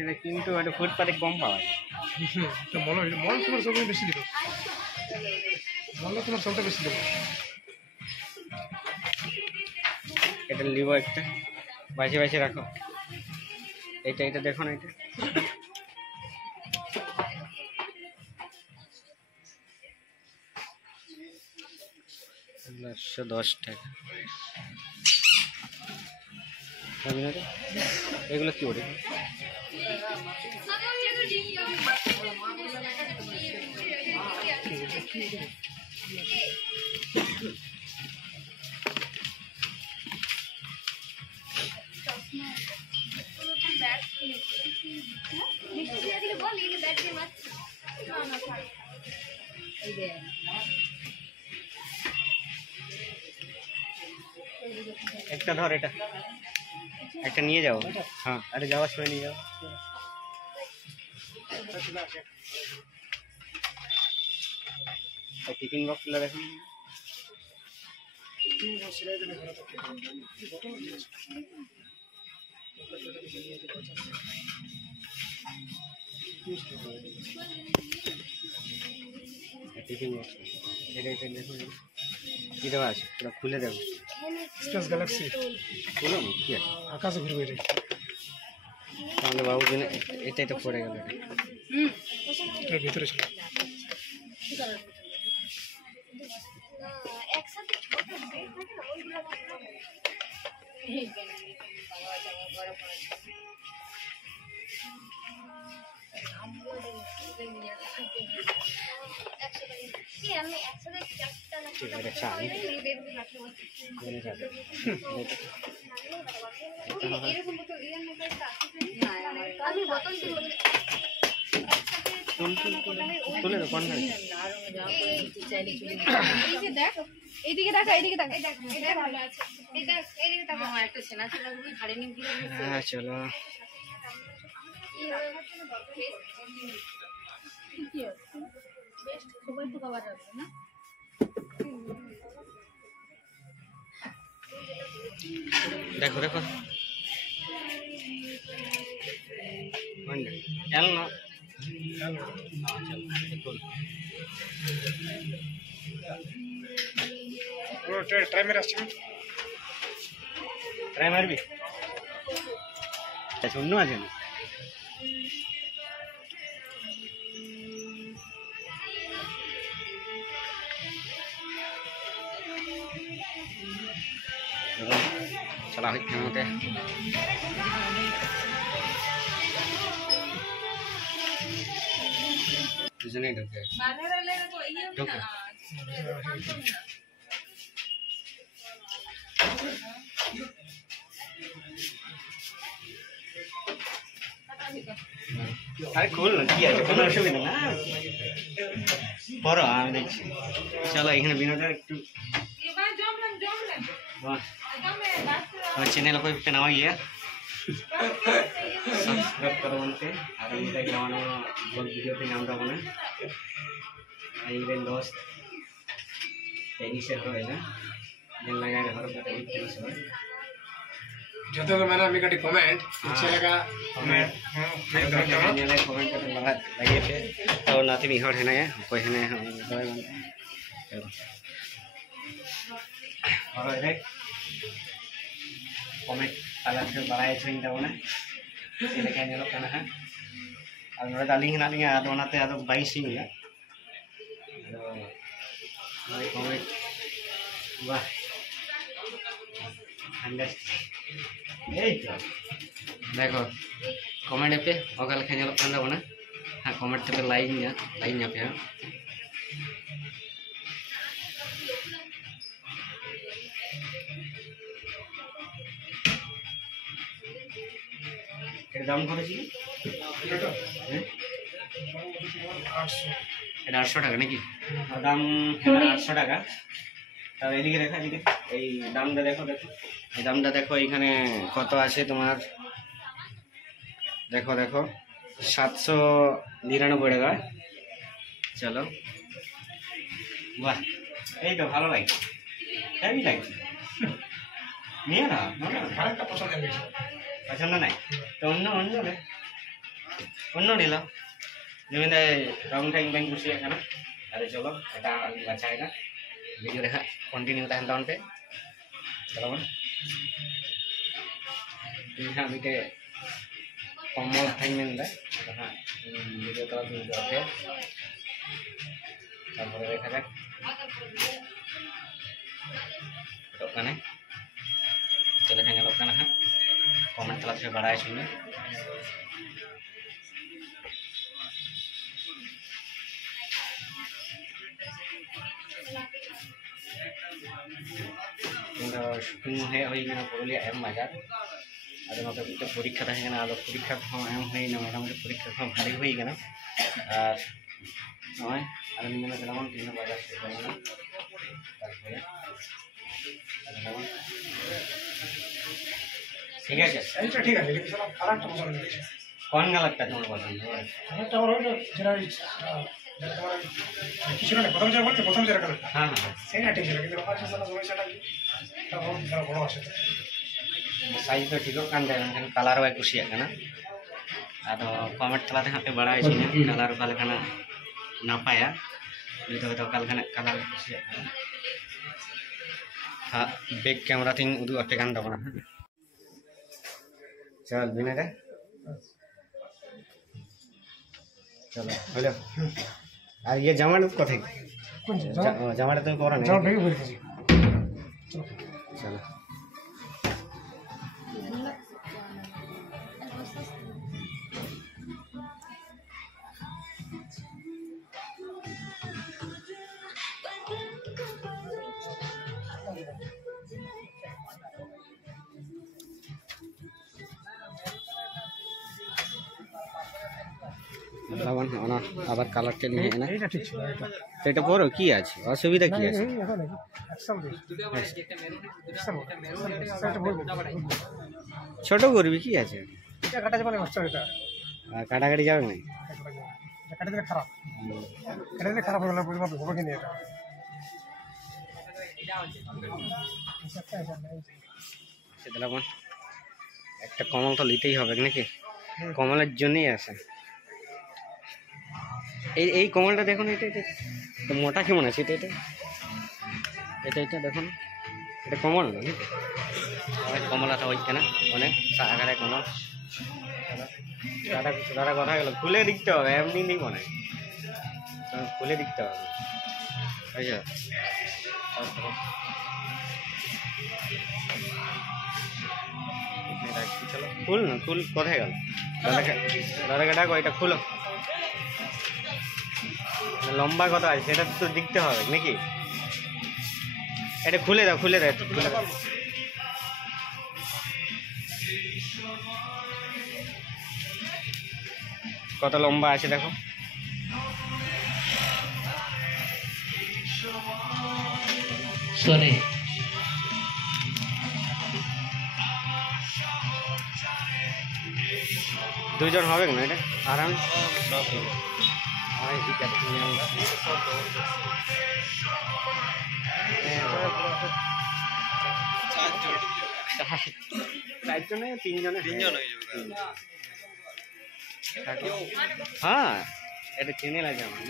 এটা কিন্তু একটা ফুটপাতে কম পাওয়া যায়। তো মল তোমার সবই বেশি দিব, মল তোমার সবটা বেশি দেবো। এটা লিব একটা, বাঁচিয়ে বাঁচিয়ে রাখো। এটা দেখো না, এটা 110 টাকা। এগুলো কি ওরে? একটা ধর, এটা একটা নিয়ে যাও। হ্যাঁ, আরে যাওয়ার সময় নিয়ে যাও। টিফিন বক্সগুলো দেখুন। টিফিন বক্স এটা দেখুন, কি দেওয়া আছে, পুরো খুলে দেবো। স্পেস গ্যালাক্সি খুলো কি আছে, আকাশে ঘুরবে এটা। তাহলে বাবু জন্য এটা পড়ে গেল। এটার ভিতরে ছিল। তুলে দাও, কোন এইদিকে দেখো, এইদিকে দেখো, এটা ভালো আছে। এটা এইদিকে দেখো, আমার একটা সেনা ছিল ঘাড়ে নিয়ে গিয়ে। হ্যাঁ চলো। সবাই তো কভার হবে না। দেখো দেখো, এল না ট্রাই মেরে আসছে, ট্রাই মারবি। শূন্য আছে না, চলা হচ্ছে মতে। দুজনেই ঢুকে ঢুকে আরে খুল না, কি আছে, কোনো অসুবিধা না, পড়ো আমি দেখছি। চলো এখানে বিনোদন একটু चैनल को बनाइए, सब्सक्राइब करो बनते। और ये जमाना बहुत वीडियो पे नाम बने इवेन दोस्त तेरी से हो है ना, दिन लगा रहे हर बार तेरी से हो जो तो मैंने अभी कटी कमेंट अच्छा लगा, कमेंट कमेंट करके लगे थे तो नाती निहर है ना, ये कोई है ना और है कमेंट कलर से बढ़ाए थे इन लोगों ने ये लेके आने लोग करना है। और मेरा डालिंग ना लिया आधो ना ते आधो 22 ही है तो कमेंट वाह देखो कमेंट पे ओकल खाने लोग करना बना। हाँ कमेंट पे लाइन पे है দাম কত ছিল? এটা 800 টাকা নাকি? দাম 800 টাকা। তাহলে এদিকে দেখো, এদিকে এই দামটা দেখো, এই দামটা দেখো এখানে কত আছে তোমার, দেখো 799 টাকা। চলো বাহ, এই তো ভালো লাগছে, হেভি লাগছে, নিয়ে না আরেকটা পছন্দ হয়েছে। পছন্দ নাই তো অন্য অন্য নে অন্য নিল যেমন রং ঠাইং ব্যাং খুশি এখানে আরে চলো এটা আমি বাছাই না ভিডিও দেখা কন্টিনিউ তাহেন তাহলে চলো ini mite komol ঠাইমেন দা হ্যাঁ ভিডিও তো তুমি দেখে তারপরে দেখা যাক তো কানে চলে যাঙ্গে লোক কানা হ্যাঁ কমেন্ট तला से बढ़ाए सुने শুটিং হয়ে হয়ে গেল পুরুলিয়া এম বাজার আর নতে পরীক্ষা থাকে না আলো পরীক্ষা এম হয়ে না মোটামুটি পরীক্ষা ভালোই হয়ে গেল আর নয় আর নিয়ে গেলাম তিন বাজার তারপরে ঠিক আছে এইটা ঠিক আছে কিন্তু সব কালারটা পছন্দ হয়েছে কোন কালারটা তোমার পছন্দ কালারটা আমার ওইটা যেটা তোমার কিছু না প্রথম যেটা কালার হ্যাঁ হ্যাঁ সেইটা ঠিক আছে কিন্তু আমার সাথে সমস্যাটা কি এটা বড় আছে साइज तो ठीक कान दे कलर वाई खुशी है अब कमेंट तला हाथे बड़ा कलर का लेखा नापाया तो कल कलर खुशी हाँ बैक कैमरा तीन उदू अटे गान दबना चल बिना रे चलो हेलो আর ये জামাটা কোথায় কোন জামাটা তুমি পরো না জামা বেগে বলি চলো লবণ না আবার কালারটা নিয়ে না এইটা ঠিক ছিল এটা তো এটা বড় কি আছে অসুবিধা কি আছে এই এখন একদম ছোট করবি কি আছে এটা কাটা যাবে না মাস্টার এটা আর কাটাকাটি যাবে না কাটা দিলে খারাপ কাটা দিলে খারাপ হয়ে গেলে বুঝবা হবে কি না সেটা লবণ একটা কমল তো নিতেই হবে নাকি কমলের জন্যই আছে এই কমলটা দেখুন এটা এটা তো মোটা কেমন আছে এটা এটা এটা এটা দেখুন এটা কমল না অনেক কমল আছে ওইখানে অনেক সাগারে কমল দাদা দাদা কথা গেল খুলে দেখতে হবে এমনি নেই মনে খুলে দেখতে হবে আচ্ছা চলো খুল না খুল কোথায় গেল দাদাকে ডাকো এটা খুলো লম্বা কথা আছে সেটা তো দেখতে হবে নাকি এটা খুলে দাও খুলে দাও খুলে দাও কত লম্বা আছে দেখো সরি দুইজন হবে না এটা আরাম চারজনে তিনজনে হ্যাঁ এটা চ্যানেল আছে আমার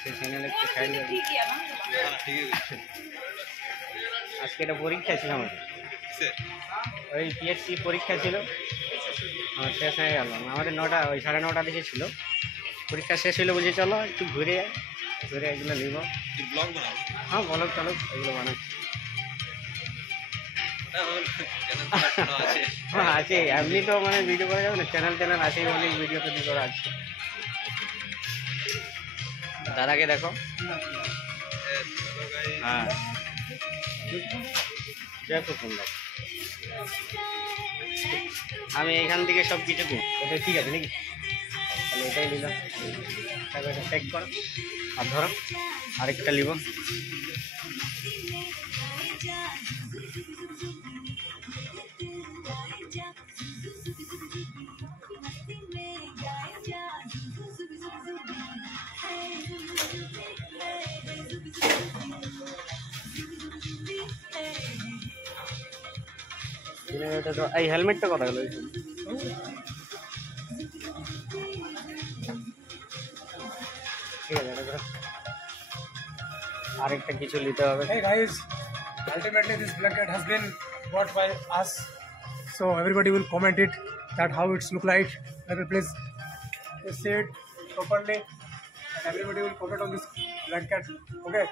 সেই চ্যানেলে একটু সাইড আজকে এটা পরীক্ষা ছিল আমাদের ওই পিএসসি পরীক্ষা ছিল শেষ হয়ে গেল আমাদের 9টা ওই 9:30 দিকে ছিল পরীক্ষা শেষ হইলো বলছে চলো একটু ঘুরে এগুলো নিব হ্যাঁ ব্লগ টলগ এগুলো বানাচ্ছি হ্যাঁ আছে এমনি তো মানে ভিডিও করা যাবে না চ্যানেল আছে বলে ভিডিও তৈরি করা আছে দাদাকে দেখো হ্যাঁ দেখো সুন্দর আমি এখান থেকে সব কিছু দিই ওটা ঠিক আছে নাকি তাহলে এটাই নিলাম তারপর এটা প্যাক করো আর ধরো আরেকটা নিব এটা তো এই হেলমেটটা কথা গেল ঠিক আছে এটা করো। আরেকটা কিছু নিতে হবে। Hey guys, ultimately this blanket has been bought by us, so everybody will comment it that how it's look like. Please say it properly, and everybody will comment on this blanket. Okay.